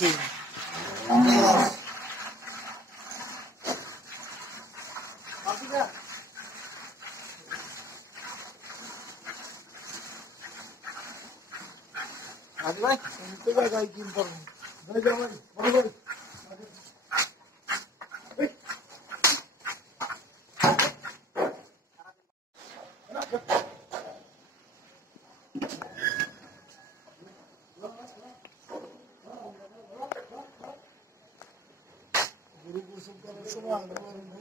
ठीक आदि भाई इनके क्या गाय की इनका भाई जाओ भाई भाई गुरु को सब का